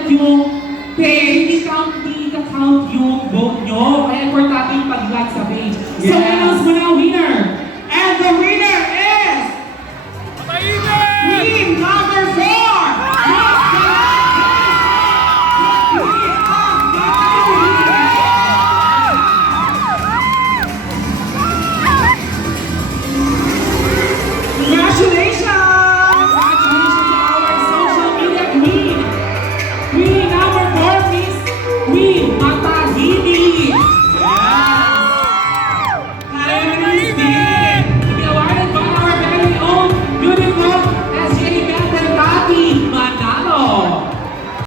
importante yung page, hindi ka-count yung vote nyo. Kaya importante yung pag-like sa page. So, Yes. announce mo na ang winner. And the winner is... Team number 4! Congratulations! Congratulations to our social media queen! Queen number 4, please! Queen!